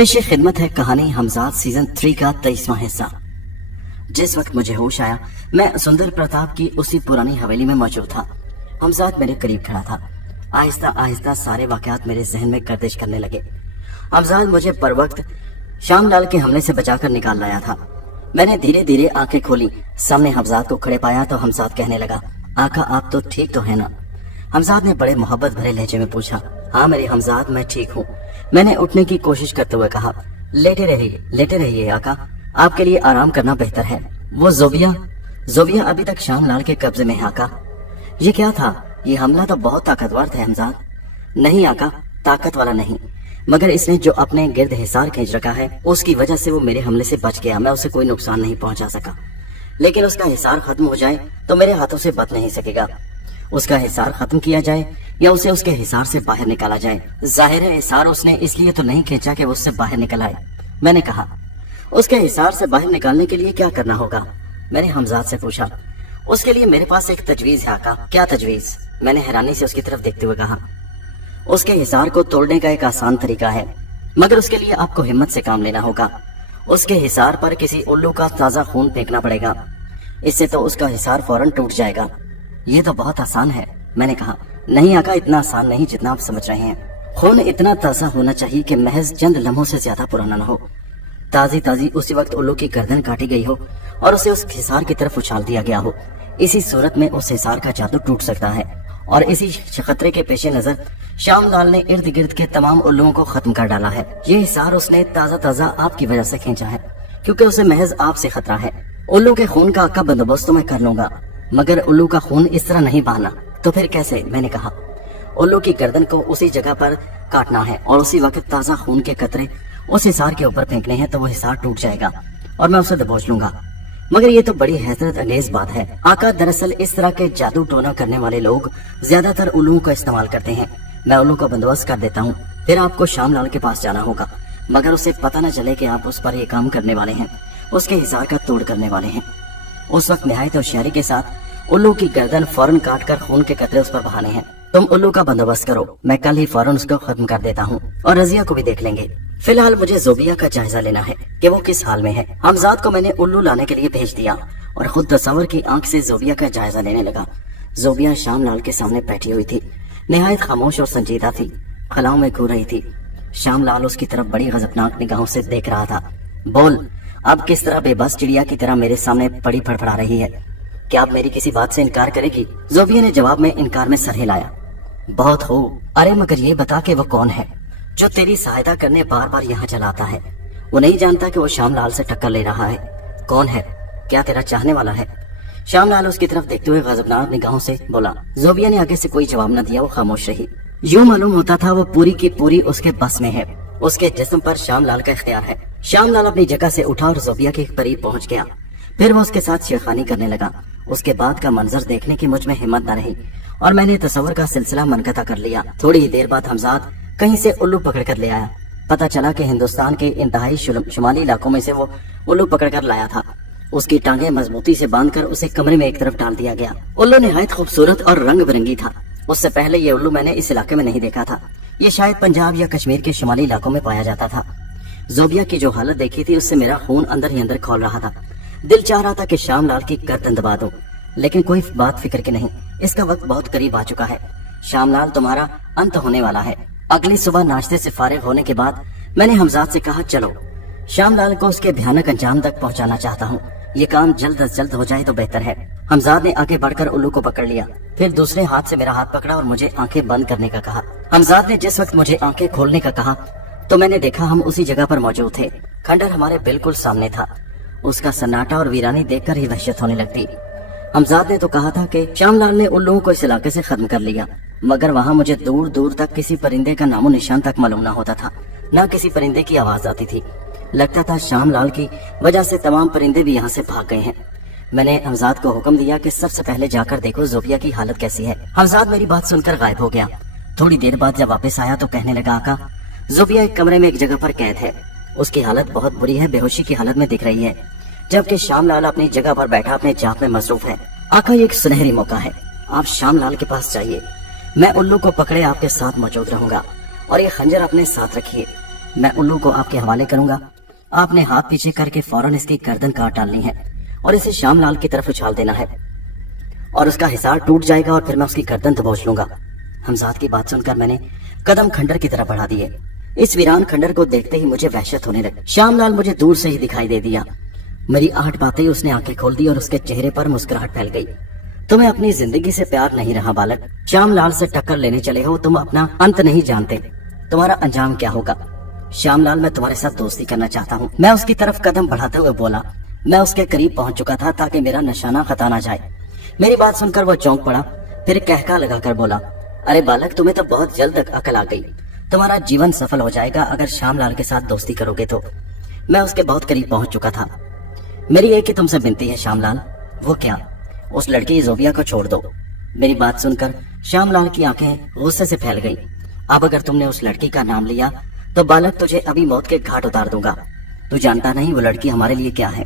पेश खिदमत है कहानी हमजाद सीजन 3 का 23वां हिस्सा। जिस वक्त मुझे होश आया मैं सुंदर प्रताप की उसी पुरानी हवेली में मौजूद था। हमजाद मेरे करीब खड़ा था। आहिस्ता आहिस्ता सारे वाकयात मेरे जहन में गर्दिश करने लगे। हमजाद मुझे पर वक्त श्यामलाल के हमले से बचाकर निकाल लाया था। मैंने धीरे धीरे आंखें खोली, सामने हमजाद को खड़े पाया तो हमजाद कहने लगा, आका आप तो ठीक तो है ना? हमजाद ने बड़े मोहब्बत भरे लहजे में पूछा। हाँ मेरे हमजाद, मैं ठीक हूँ। मैंने उठने की कोशिश करते हुए कहा, लेटे रहिए आका, आपके लिए आराम करना बेहतर है। वो जोबिया अभी तक श्यामलाल के कब्जे में है आका। ये क्या था? ये हमला तो बहुत ताकतवर था हमजाद। नहीं आका, ताकत वाला नहीं, मगर इसने जो अपने गिर्द हिसार खींच रखा है उसकी वजह से वो मेरे हमले से बच गया। मैं उसे कोई नुकसान नहीं पहुंचा सका, लेकिन उसका हिसार खत्म हो जाए तो मेरे हाथों से बच नहीं सकेगा। उसका हिसार खत्म किया जाए या उसे उसके हिसार से बाहर निकाला जाए। जाहिर है हिसार उसने इसलिए तो नहीं खींचा कि वो उससे बाहर निकल आए। मैंने कहा, उसके हिसार से बाहर निकालने के लिए क्या करना होगा? मैंने हमजाद से पूछा। उसके लिए मेरे पास एक तजवीज है आका। क्या तजवीज? मैंने हैरानी से उसकी तरफ देखते हुए कहा। उसके हिसार को तोड़ने का एक आसान तरीका है, मगर उसके लिए आपको हिम्मत से काम लेना होगा। उसके हिसार पर किसी उल्लू का ताजा खून फेंकना पड़ेगा, इससे तो उसका हिसार फौरन टूट जाएगा। ये तो बहुत आसान है। मैंने कहा, नहीं आका, इतना आसान नहीं जितना आप समझ रहे हैं। खून इतना ताजा होना चाहिए कि महज चंद लम्हों से ज्यादा पुराना न हो। ताजी उसी वक्त उल्लू की गर्दन काटी गई हो और उसे उस हिसार की तरफ उछाल दिया गया हो। इसी सूरत में उस हिसार का जादू टूट सकता है। और इसी खतरे के पेश नजर श्यामलाल ने इर्द गिर्द के तमाम उल्लुओं को खत्म कर डाला है। ये हिसार उसने ताजा आपकी वजह से खींचा है, क्योंकि उसे महज आपसे खतरा है। उल्लू के खून का आका बंदोबस्त तो मैं कर लूंगा, मगर उल्लू का खून इस तरह नहीं बहाना। तो फिर कैसे? मैंने कहा, उल्लू की गर्दन को उसी जगह पर काटना है और उसी वक्त ताजा खून के कतरे उस हिसार के ऊपर फेंकने हैं, तो वो हिसार टूट जाएगा और मैं उसे दबोच लूंगा। मगर ये तो बड़ी हैरत अंगेज बात है आका। दरअसल इस तरह के जादू टोना करने वाले लोग ज्यादातर उल्लुओं का इस्तेमाल करते हैं। मैं उल्लू का बंदोबस्त कर देता हूँ, फिर आपको श्यामलाल के पास जाना होगा, मगर उसे पता न चले कि आप उस पर ये काम करने वाले हैं, उसके हिसार का तोड़ करने वाले हैं। उस वक्त निहायत होशियारी के साथ उल्लू की गर्दन फौरन काट कर खून के कतरे उस पर बहाने हैं। तुम उल्लू का बंदोबस्त करो, मैं कल ही फौरन उसको खत्म कर देता हूँ और रजिया को भी देख लेंगे। फिलहाल मुझे जोबिया का जायजा लेना है कि वो किस हाल में है। हमजाद को मैंने उल्लू लाने के लिए भेज दिया और खुद तस्वर की आंख से जोबिया का जायजा लेने लगा। जोबिया श्यामलाल के सामने बैठी हुई थी, निहायत खामोश और संजीदा थी, खलाओं में घूर रही थी। श्यामलाल उसकी तरफ बड़ी गजबनाक निगाहों से देख रहा था। बोल, अब किस तरह बेबस चिड़िया की तरह मेरे सामने पड़ी फड़फड़ा रही है? क्या आप मेरी किसी बात से इनकार करेगी? जोबिया ने जवाब में इनकार में सर हिलाया। बहुत हो। अरे मगर ये बता कि वो कौन है जो तेरी सहायता करने बार बार यहाँ चलाता है? वो नहीं जानता कि वो श्यामलाल से टक्कर ले रहा है? कौन है? क्या तेरा चाहने वाला है? श्यामलाल उसकी तरफ देखते हुए गजबनाक निगाहों से बोला। जोबिया ने आगे से कोई जवाब न दिया, वो खामोश रही। यूं मालूम होता था वो पूरी की पूरी उसके बस में है, उसके जिस्म पर श्यामलाल का इख्तियार है। श्यामलाल अपनी जगह से उठा और जोबिया के करीब पहुंच गया। फिर वो उसके साथ छेड़खानी करने लगा। उसके बाद का मंजर देखने की मुझ में हिम्मत न रही और मैंने तस्वर का सिलसिला मनक़ता कर लिया। थोड़ी ही देर बाद हमजाद कहीं से उल्लू पकड़ कर ले आया। पता चला कि हिंदुस्तान के इंतहाई शुमाली इलाकों में से वो उल्लू पकड़ कर लाया था। उसकी टांगे मजबूती से बांधकर उसे कमरे में एक तरफ डाल दिया गया। उल्लू निहायत खूबसूरत और रंग बिरंगी था। उससे पहले ये उल्लू मैंने इस इलाके में नहीं देखा था। ये शायद पंजाब या कश्मीर के शुमाली इलाकों में पाया जाता था। जोबिया की जो हालत देखी थी उससे मेरा खून अंदर ही अंदर खौल रहा था। दिल चाह रहा था कि श्यामलाल की गर्दन दबा दूं, लेकिन कोई बात फिक्र की नहीं। इसका वक्त बहुत करीब आ चुका है। श्यामलाल तुम्हारा अंत होने वाला है। अगली सुबह नाश्ते से फारिग होने के बाद मैंने हमजाद से कहा, चलो श्यामलाल को उसके भयानक अंजाम तक पहुंचाना चाहता हूं। ये काम जल्द अज जल्द हो जाए तो बेहतर है। हमजाद ने आगे बढ़कर उल्लू को पकड़ लिया, फिर दूसरे हाथ से मेरा हाथ पकड़ा और मुझे आंखें बंद करने का कहा। हमजाद ने जिस वक्त मुझे आंखें खोलने का कहा तो मैंने देखा हम उसी जगह पर मौजूद थे। खंडर हमारे बिल्कुल सामने था। उसका सन्नाटा और वीरानी देखकर ही वहशत होने लगती। हमजाद ने तो कहा था कि श्यामलाल ने उल्लुओं को इस इलाके से खत्म कर लिया, मगर वहाँ मुझे दूर दूर तक किसी परिंदे का नामो निशान तक मालूम न होता था, न किसी परिंदे की आवाज आती थी। लगता था श्यामलाल की वजह से तमाम परिंदे भी यहाँ से भाग गए हैं। मैंने हमजाद को हुक्म दिया कि सबसे पहले जाकर देखो जोबिया की हालत कैसी है। हमजाद मेरी बात सुनकर गायब हो गया। थोड़ी देर बाद जब वापस आया तो कहने लगा, आका जोबिया एक कमरे में एक जगह पर कैद है। उसकी हालत बहुत बुरी है, बेहोशी की हालत में दिख रही है, जबकि श्यामलाल अपनी जगह पर बैठा अपने जाप में मसरूफ है। आका ये एक सुनहरी मौका है, आप श्यामलाल के पास जाइए। मैं उल्लू को पकड़े आपके साथ मौजूद रहूंगा और ये खंजर अपने साथ रखिए। मैं उल्लू को आपके हवाले करूंगा। आपने हाथ पीछे करके फौरन इसकी गर्दन काट डालनी है और इसे श्यामलाल की तरफ उछाल देना है और उसका हिसार टूट जाएगा और फिर मैं उसकी गर्दन दबोच लूंगा। हमजाद की बात सुनकर मैंने कदम खंडर की तरफ बढ़ा दिए। इस वीरान खंडर को देखते ही मुझे वहशत होने लगी। श्यामलाल मुझे दूर से ही दिखाई दे दिया। मेरी आहट पाते ही उसने आंखें खोल दी और उसके चेहरे पर मुस्कुराहट फैल गई। तुम्हें अपनी जिंदगी से प्यार नहीं रहा बालक। श्यामलाल से टक्कर लेने चले हो, तुम अपना अंत नहीं जानते, तुम्हारा अंजाम क्या होगा। श्यामलाल, मैं तुम्हारे साथ दोस्ती करना चाहता हूँ। मैं उसकी तरफ कदम बढ़ाते हुए बोला। मैं उसके करीब पहुंच चुका था ताकि मेरा निशाना खता ना जाए। मेरी बात सुनकर वो चौंक पड़ा, फिर कहका लगाकर बोला, अरे बालक, तुम्हें तो बहुत जल्द अकल आ गई। तुम्हारा जीवन सफल हो जाएगा अगर श्यामलाल के साथ दोस्ती करोगे तो। मैं उसके बहुत करीब पहुंच चुका था। मेरी एक ही तुमसे विनती है श्यामलाल। वो क्या? उस लड़की जोबिया को छोड़ दो। मेरी बात सुनकर श्यामलाल की आंखें गुस्से से फैल गईं। अब अगर तुमने उस लड़की का नाम लिया तो बालक तुझे अभी मौत के घाट उतार दूंगा। तू जानता नहीं वो लड़की हमारे लिए क्या है।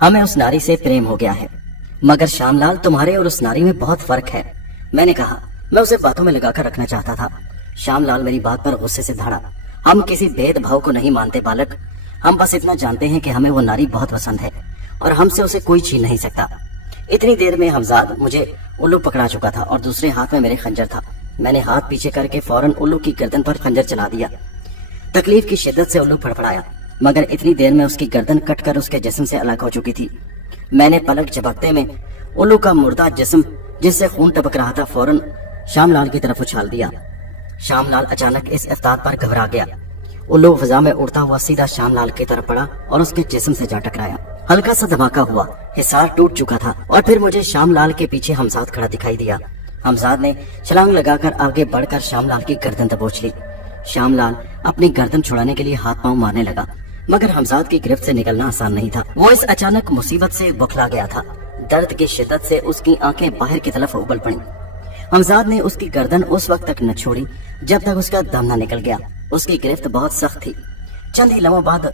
हमें उस नारी से प्रेम हो गया है। मगर श्यामलाल, तुम्हारे और उस नारी में बहुत फर्क है। मैंने कहा। मैं उसे बातों में लगाकर रखना चाहता था। श्यामलाल मेरी बात पर गुस्से से धड़ा। हम किसी भेदभाव को नहीं मानते बालक। हम बस इतना जानते हैं कि हमें वो नारी बहुत पसंद है और हमसे उसे कोई छीन नहीं सकता। इतनी देर में हमजाद मुझे उल्लू पकड़ा चुका था और दूसरे हाथ में मेरे खंजर था। मैंने हाथ पीछे करके फौरन उल्लू की गर्दन पर खंजर चला दिया। तकलीफ की शिद्दत से उल्लू फड़फड़ाया, मगर इतनी देर में उसकी गर्दन कटकर उसके जिस्म से अलग हो चुकी थी। मैंने पलक झपकते में उल्लू का मुर्दा जिस्म, जिससे खून टपक रहा था, फौरन श्यामलाल की तरफ उछाल दिया। श्यामलाल अचानक इस इफ्तार पर घबरा गया। उल्लू फिजा में उड़ता हुआ सीधा श्यामलाल की तरफ पड़ा और उसके जिस्म से जा टकराया। हल्का सा धमाका हुआ, हिसार टूट चुका था और फिर मुझे श्यामलाल के पीछे हमजाद खड़ा दिखाई दिया। हमजाद ने छलांग लगाकर आगे बढ़कर श्यामलाल की गर्दन दबोच ली। श्यामलाल अपनी गर्दन छुड़ाने के लिए हाथ पांव मारने लगा, मगर हमजाद की गिरफ्त से निकलना आसान नहीं था। वो इस अचानक मुसीबत से बौखला गया था। दर्द की शिद्दत से उसकी आंखें बाहर की तरफ उबल पड़ी। हमजाद ने उसकी गर्दन उस वक्त तक न छोड़ी जब तक उसका दम न निकल गया। उसकी गिरफ्त बहुत सख्त थी। चंद ही लम्हों बाद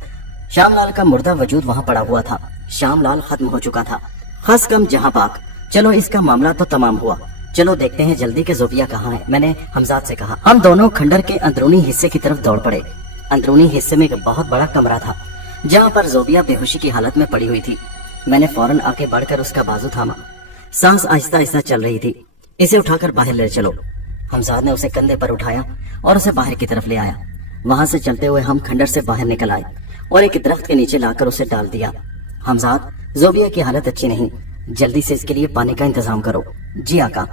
श्यामलाल का मुर्दा वजूद वहाँ पड़ा हुआ था। श्यामलाल खत्म हो चुका था। खस कम जहाँ पाक। चलो इसका मामला तो तमाम हुआ, चलो देखते हैं जल्दी के जोबिया कहाँ है, मैंने हमजाद से कहा। हम दोनों खंडर के अंदरूनी हिस्से की तरफ दौड़ पड़े। अंदरूनी हिस्से में एक बहुत बड़ा कमरा था जहाँ पर जोबिया बेहोशी की हालत में पड़ी हुई थी। मैंने फौरन आके बढ़कर उसका बाजू थामा। सांस आहिस्ता आहिस्ता चल रही थी। इसे उठाकर बाहर ले चलो। हमजाद ने उसे कंधे पर उठाया और उसे बाहर की तरफ ले आया। वहां से चलते हुए हम खंडर से बाहर निकल आए और एक दरख्त के नीचे लाकर उसे डाल दिया। हमजाद, जोबिया की हालत अच्छी नहीं, जल्दी से इसके लिए पानी का इंतजाम करो। जी आका।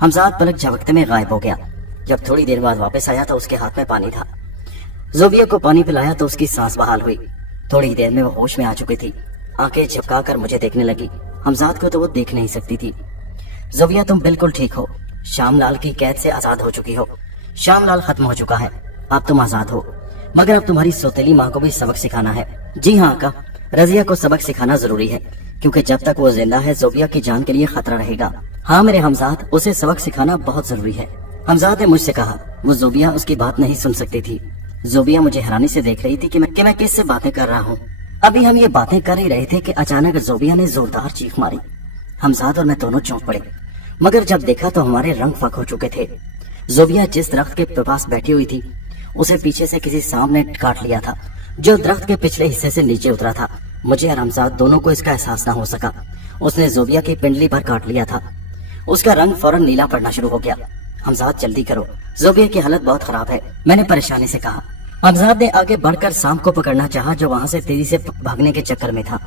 हमजाद पलक झपकते में गायब हो गया। जब थोड़ी देर बाद वापस आया तो उसके हाथ में पानी था। जोबिया को पानी पिलाया तो उसकी सांस बहाल हुई। थोड़ी देर में वो होश में आ चुकी थी। आंखें झपकाकर मुझे देखने लगी। हमजाद को तो वो देख नहीं सकती थी। जोबिया, तुम बिल्कुल ठीक हो। श्यामलाल की कैद से आजाद हो चुकी हो। श्यामलाल खत्म हो चुका है। अब तुम आजाद हो, मगर अब तुम्हारी सौतेली माँ को भी सबक सिखाना है। जी हाँ आका, रजिया को सबक सिखाना जरूरी है, क्योंकि जब तक वो जिंदा है जोबिया की जान के लिए खतरा रहेगा। हाँ मेरे हमजाद, उसे सबक सिखाना बहुत जरूरी है। हमजाद ने मुझसे कहा। वो जोबिया उसकी बात नहीं सुन सकती थी। जोबिया मुझे हैरानी से देख रही थी कि मैं किससे बातें कर रहा हूँ। अभी हम ये बातें कर ही रहे थे कि अचानक जोबिया ने जोरदार चीख मारी। हमजाद और मैं दोनों चौंक पड़े, मगर जब देखा तो हमारे रंग फक हो चुके थे। जोबिया जिस दरख्त के पास बैठी हुई थी उसे पीछे से किसी सांप ने काट लिया था, जो दरख्त के पिछले हिस्से से नीचे उतरा था। मुझे और हमजाद दोनों को इसका एहसास न हो सका। उसने जोबिया की पिंडली पर काट लिया था। उसका रंग फौरन नीला पड़ना शुरू हो गया। हमजाद जल्दी करो, जोबिया की हालत बहुत खराब है, मैंने परेशानी से कहा। हमजाद ने आगे बढ़कर सांप को पकड़ना चाहा जो वहां से तेजी से भागने के चक्कर में था।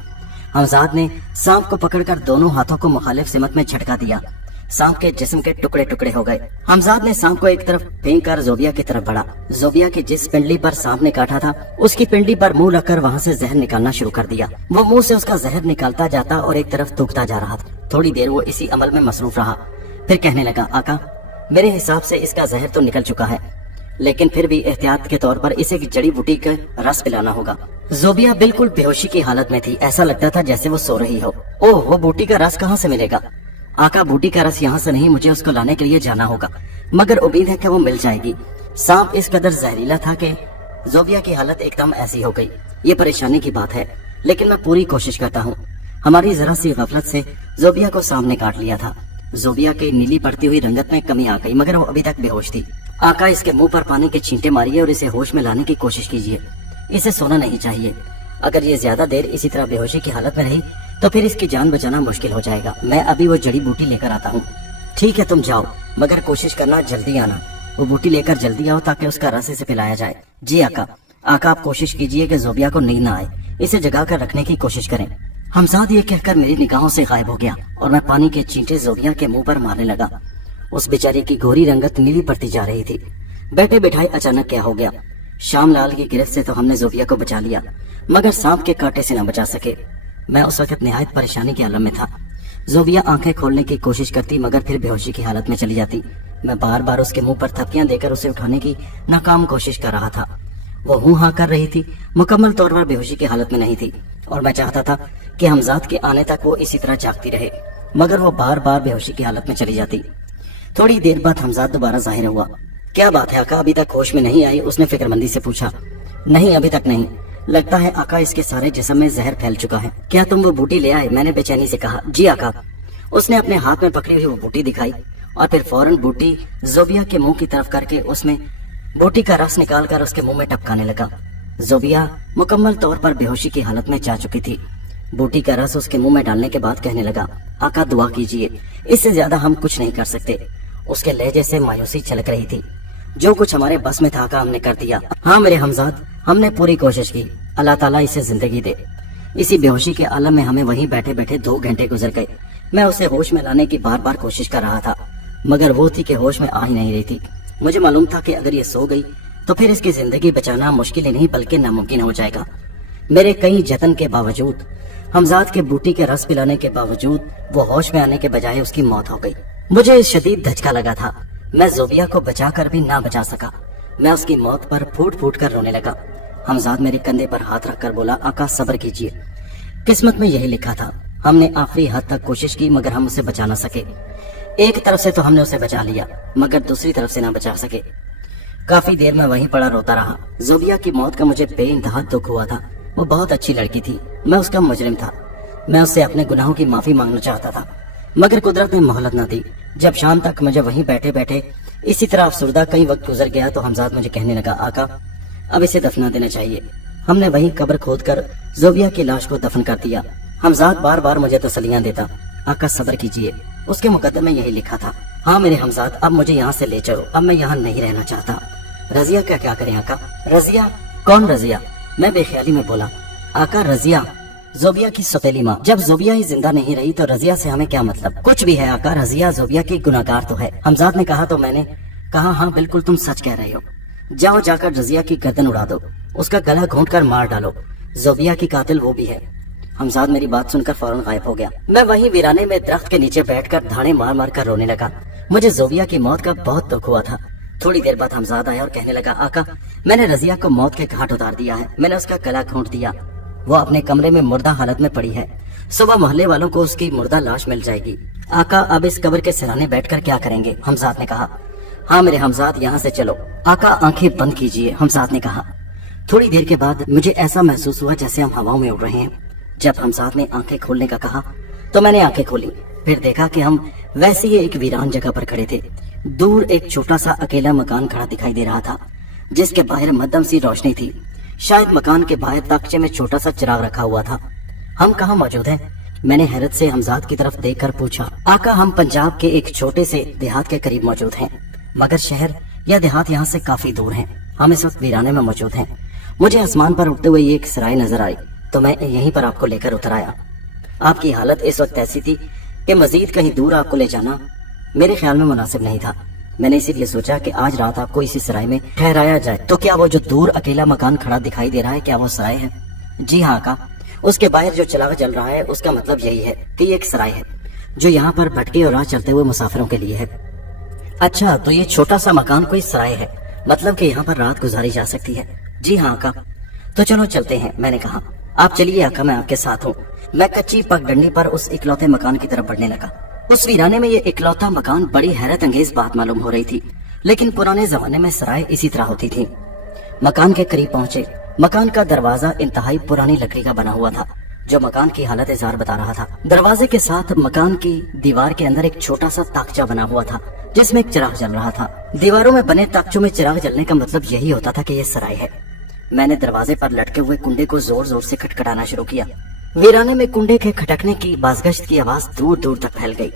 हमजाद ने सांप को पकड़कर दोनों हाथों को मुखालिफ सिमत में झटका दिया। सांप के जिस्म के टुकड़े टुकड़े हो गए। हमजाद ने सांप को एक तरफ फेंक कर जोबिया की तरफ बढ़ा। जोबिया की जिस पिंडली पर सांप ने काटा था उसकी पिंडली पर मुंह रखकर वहां से जहर निकालना शुरू कर दिया। वो मुंह से उसका जहर निकालता जाता और एक तरफ थूकता जा रहा था। थोड़ी देर वो इसी अमल में मसरूफ रहा, फिर कहने लगा, आका मेरे हिसाब से इसका जहर तो निकल चुका है, लेकिन फिर भी एहतियात के तौर पर इसे जड़ी बूटी का रस पिलाना होगा। जोबिया बिल्कुल बेहोशी की हालत में थी। ऐसा लगता था जैसे वो सो रही हो। ओह, वो बूटी का रस कहाँ से मिलेगा? आका, बूटी का रस यहाँ से नहीं, मुझे उसको लाने के लिए जाना होगा, मगर उम्मीद है कि वो मिल जाएगी। सांप इस कदर जहरीला था कि जोबिया की हालत एकदम ऐसी हो गई। ये परेशानी की बात है, लेकिन मैं पूरी कोशिश करता हूँ। हमारी जरा सी गफलत से जोबिया को सांप ने काट लिया था। जोबिया की नीली पड़ती हुई रंगत में कमी आ गई, मगर वो अभी तक बेहोश थी। आका, इसके मुंह पर पानी के छींटे मारिए और इसे होश में लाने की कोशिश कीजिए। इसे सोना नहीं चाहिए। अगर ये ज्यादा देर इसी तरह बेहोशी की हालत में रही तो फिर इसकी जान बचाना मुश्किल हो जाएगा। मैं अभी वो जड़ी बूटी लेकर आता हूँ। ठीक है, तुम जाओ, मगर कोशिश करना जल्दी आना। वो बूटी लेकर जल्दी आओ ताकि उसका रस इसे पिलाया जाए। जी आका। आका, आप कोशिश कीजिए कि जोबिया को नींद न आए। इसे जगा कर रखने की कोशिश करें। हमजाद ये कहकर मेरी निगाहों से गायब हो गया और मैं पानी के छींटे जोबिया के मुंह पर मारने लगा। उस बेचारी की गोरी रंगत नीली पड़ती जा रही थी। बैठे बैठाए अचानक क्या हो गया। श्याम लाल की गिरफ्त से तो हमने जोबिया को बचा लिया, मगर सांप के कांटे से न बचा सके। मैं उस वक्त निहायत परेशानी के आलम में था। जोबिया आंखें खोलने की कोशिश करती मगर फिर बेहोशी की हालत में चली जाती। मैं बार बार उसके मुंह पर थपकियां देकर उसे उठाने की नाकाम कोशिश कर रहा था। वो हूं हाँ कर रही थी, मुकम्मल तौर पर बेहोशी की हालत में नहीं थी और मैं चाहता था कि हमजाद के आने तक वो इसी तरह जागती रहे, मगर वो बार बार बेहोशी की हालत में चली जाती। थोड़ी देर बाद हमजाद दोबारा जाहिर हुआ। क्या बात है आका, अभी तक होश में नहीं आई? उसने फिक्रमंदी से पूछा। नहीं, अभी तक नहीं। लगता है आका इसके सारे जिस्म में जहर फैल चुका है। क्या तुम वो बूटी ले आए? मैंने बेचैनी से कहा। जी आका। उसने अपने हाथ में पकड़ी हुई वो बूटी दिखाई और फिर फौरन बूटी जोबिया के मुंह की तरफ करके उसमें बूटी का रस निकालकर उसके मुंह में टपकाने लगा। जोबिया मुकम्मल तौर पर बेहोशी की हालत में जा चुकी थी। बूटी का रस उसके मुंह में डालने के बाद कहने लगा, आका दुआ कीजिए, इससे ज्यादा हम कुछ नहीं कर सकते। उसके लहजे से मायूसी छलक रही थी। जो कुछ हमारे बस में था आका, हमने कर दिया। हाँ मेरे हमजाद, हमने पूरी कोशिश की। अल्लाह ताला इसे जिंदगी दे। इसी बेहोशी के आलम में हमें वहीं बैठे बैठे 2 घंटे गुजर गए। मैं उसे होश में लाने की बार बार कोशिश कर रहा था, मगर वो थी कि होश में आ ही नहीं रही थी। मुझे मालूम था कि अगर ये सो गई तो फिर इसकी जिंदगी बचाना मुश्किल ही नहीं बल्कि नामुमकिन हो जाएगा। मेरे कई जतन के बावजूद, हमजाद के बूटी के रस पिलाने के बावजूद वो होश में आने के बजाय उसकी मौत हो गई। मुझे शदीद धचका लगा था। मैं जोबिया को बचा कर भी ना बचा सका। मैं उसकी मौत पर फूट फूट कर रोने लगा। हमजाद मेरे कंधे पर हाथ रखकर बोला, आका सब्र कीजिए, किस्मत में यही लिखा था। हमने आखिरी हद तक कोशिश की मगर हम उसे बचा ना सके। एक तरफ से तो हमने उसे बचा लिया मगर दूसरी तरफ से ना बचा सके। काफी देर में वहीं पड़ा रोता रहा। जोबिया की मौत का मुझे बेइंतहा दुख हुआ था। वो बहुत अच्छी लड़की थी, मैं उसका मुजरिम था। मैं उससे अपने गुनाहों की माफी मांगना चाहता था मगर कुदरत ने मोहलत न दी। जब शाम तक मुझे वहीं बैठे बैठे इसी तरह अफसुर्दा कई वक्त गुजर गया तो हमजाद मुझे कहने लगा, आका अब इसे दफना देना चाहिए। हमने वहीं कब्र खोदकर जोबिया की लाश को दफन कर दिया। हमजाद बार बार मुझे तसल्लियां देता, आका सब्र कीजिए, उसके मुकद्दमे में यही लिखा था। हाँ मेरे हमजाद, अब मुझे यहाँ से ले चलो, अब मैं यहाँ नहीं रहना चाहता। रजिया का क्या करें आका? रजिया? कौन रजिया? मैं बेख्याली में बोला। आका रजिया, जोबिया की सौतेली माँ। जब जोबिया ही जिंदा नहीं रही तो रजिया से हमें क्या मतलब? कुछ भी है आका, रजिया जोबिया की गुनाहगार तो है। हमजाद ने कहा तो मैंने कहा, हाँ बिल्कुल तुम सच कह रहे हो। जाओ जाकर रजिया की गर्दन उड़ा दो, उसका गला घोंट कर मार डालो। जोबिया की कातिल वो भी है। हमजाद मेरी बात सुनकर फौरन गायब हो गया। मैं वहीं वीराने में दरख्त के नीचे बैठकर धाड़े मार मार कर रोने लगा। मुझे जोबिया की मौत का बहुत दुख हुआ था। थोड़ी देर बाद हमजाद आया और कहने लगा, आका मैंने रजिया को मौत के घाट उतार दिया है। मैंने उसका गला घोंट दिया। वो अपने कमरे में मुर्दा हालत में पड़ी है। सुबह मोहल्ले वालों को उसकी मुर्दा लाश मिल जाएगी। आका अब इस कब्र के सिराने बैठकर क्या करेंगे? हमजाद ने कहा। हाँ मेरे हमजाद, यहाँ से चलो। आका आंखें बंद कीजिए, हमजाद ने कहा। थोड़ी देर के बाद मुझे ऐसा महसूस हुआ जैसे हम हवाओं में उड़ रहे हैं। जब हमजाद ने आंखें खोलने का कहा तो मैंने आंखें खोली। फिर देखा कि हम वैसे ही एक वीरान जगह पर खड़े थे। दूर एक छोटा सा अकेला मकान खड़ा दिखाई दे रहा था जिसके बाहर मध्यम सी रोशनी थी। शायद मकान के बाहर ताकचे में छोटा सा चिराग रखा हुआ था। हम कहाँ मौजूद हैं? मैंने हैरत से हमजाद की तरफ देखकर पूछा। आका हम पंजाब के एक छोटे से देहात के करीब मौजूद हैं, मगर शहर या देहात यहाँ से काफी दूर हैं। हम इस वक्त वीराने में मौजूद हैं। मुझे आसमान पर उठते हुए एक सराय नजर आई तो मैं यहीं पर आपको लेकर उतर आया। आपकी हालत इस वक्त ऐसी थी कि मजीद कहीं दूर आपको ले जाना मेरे ख्याल में मुनासिब नहीं था। मैंने इसीलिए सोचा कि आज रात आपको इसी सराय में ठहराया जाए। तो क्या वो जो दूर अकेला मकान खड़ा दिखाई दे रहा है, क्या वो सराय है? जी हाँ आका, उसके बाहर जो चिराग जल रहा है उसका मतलब यही है कि ये एक सराय है जो यहाँ पर भटके और राह चलते हुए मुसाफिरों के लिए है। अच्छा, तो ये छोटा सा मकान कोई सराय है, मतलब कि यहाँ पर रात गुजारी जा सकती है। जी हाँ आका। तो चलो चलते हैं, मैंने कहा। आप चलिए आका, मैं आपके साथ हूँ। मैं कच्ची पगडंडी पर उस इकलौते मकान की तरफ बढ़ने लगा। उस वीराने में ये इकलौता मकान बड़ी हैरत अंगेज बात मालूम हो रही थी, लेकिन पुराने जमाने में सराय इसी तरह होती थी। मकान के करीब पहुंचे। मकान का दरवाजा इंतहाई पुरानी लकड़ी का बना हुआ था। जो मकान की हालत इज़ार बता रहा था। दरवाजे के साथ मकान की दीवार के अंदर एक छोटा सा ताकचा बना हुआ था जिसमें एक चिराग जल रहा था। दीवारों में बने ताकचों में चिराग जलने का मतलब यही होता था कि यह सराय है। मैंने दरवाजे पर लटके हुए कुंडे को जोर जोर से खटखटाना शुरू किया। वीराने में कुंडे के खटकने की बाजगश्त की आवाज दूर दूर तक फैल गई।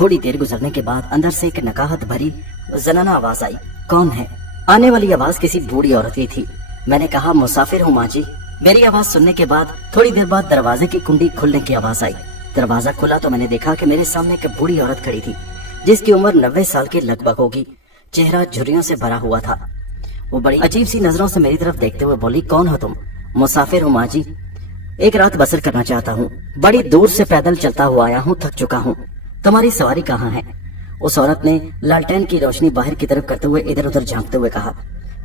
थोड़ी देर गुजरने के बाद अंदर से एक नकाहत भरी जनाना आवाज आई। कौन है? आने वाली आवाज किसी बूढ़ी औरत की थी। मैंने कहा, मुसाफिर हूँ माँ जी। मेरी आवाज सुनने के बाद थोड़ी देर बाद दरवाजे की कुंडी खुलने की आवाज आई। दरवाजा खुला तो मैंने देखा कि मेरे सामने एक बूढ़ी औरत खड़ी थी जिसकी उम्र 90 साल के लगभग होगी। चेहरा झुर्रियों से भरा हुआ था। वो बड़ी अजीब सी नजरों से मेरी तरफ देखते हुए बोली, कौन हो तुम? मुसाफिर हूँ माँ जी, एक रात बसर करना चाहता हूँ। बड़ी दूर से पैदल चलता हुआ आया हूँ, थक चुका हूँ। तुम्हारी सवारी कहाँ है? उस औरत ने लालटेन की रोशनी बाहर की तरफ करते हुए इधर उधर झांकते हुए कहा,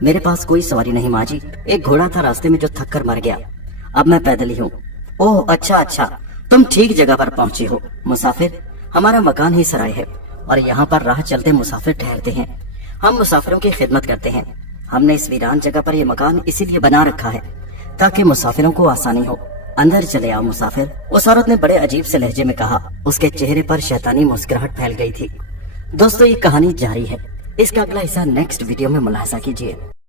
मेरे पास कोई सवारी नहीं माँ जी। एक घोड़ा था रास्ते में जो थक कर मर गया। अब मैं पैदल ही हूँ। ओह अच्छा, तुम ठीक जगह पर पहुंची हो। मुसाफिर, हमारा मकान ही सराय है और यहाँ पर राह चलते मुसाफिर ठहरते हैं। हम मुसाफिरों की खिदमत करते हैं। हमने इस वीरान जगह पर यह मकान इसीलिए बना रखा है ताकि मुसाफिरों को आसानी हो। अंदर चले आओ मुसाफिर, उस औरत ने बड़े अजीब से लहजे में कहा। उसके चेहरे पर शैतानी मुस्कुराहट फैल गई थी। दोस्तों, ये कहानी जारी है। इसका अगला हिस्सा नेक्स्ट वीडियो में मुलाहिजा कीजिए।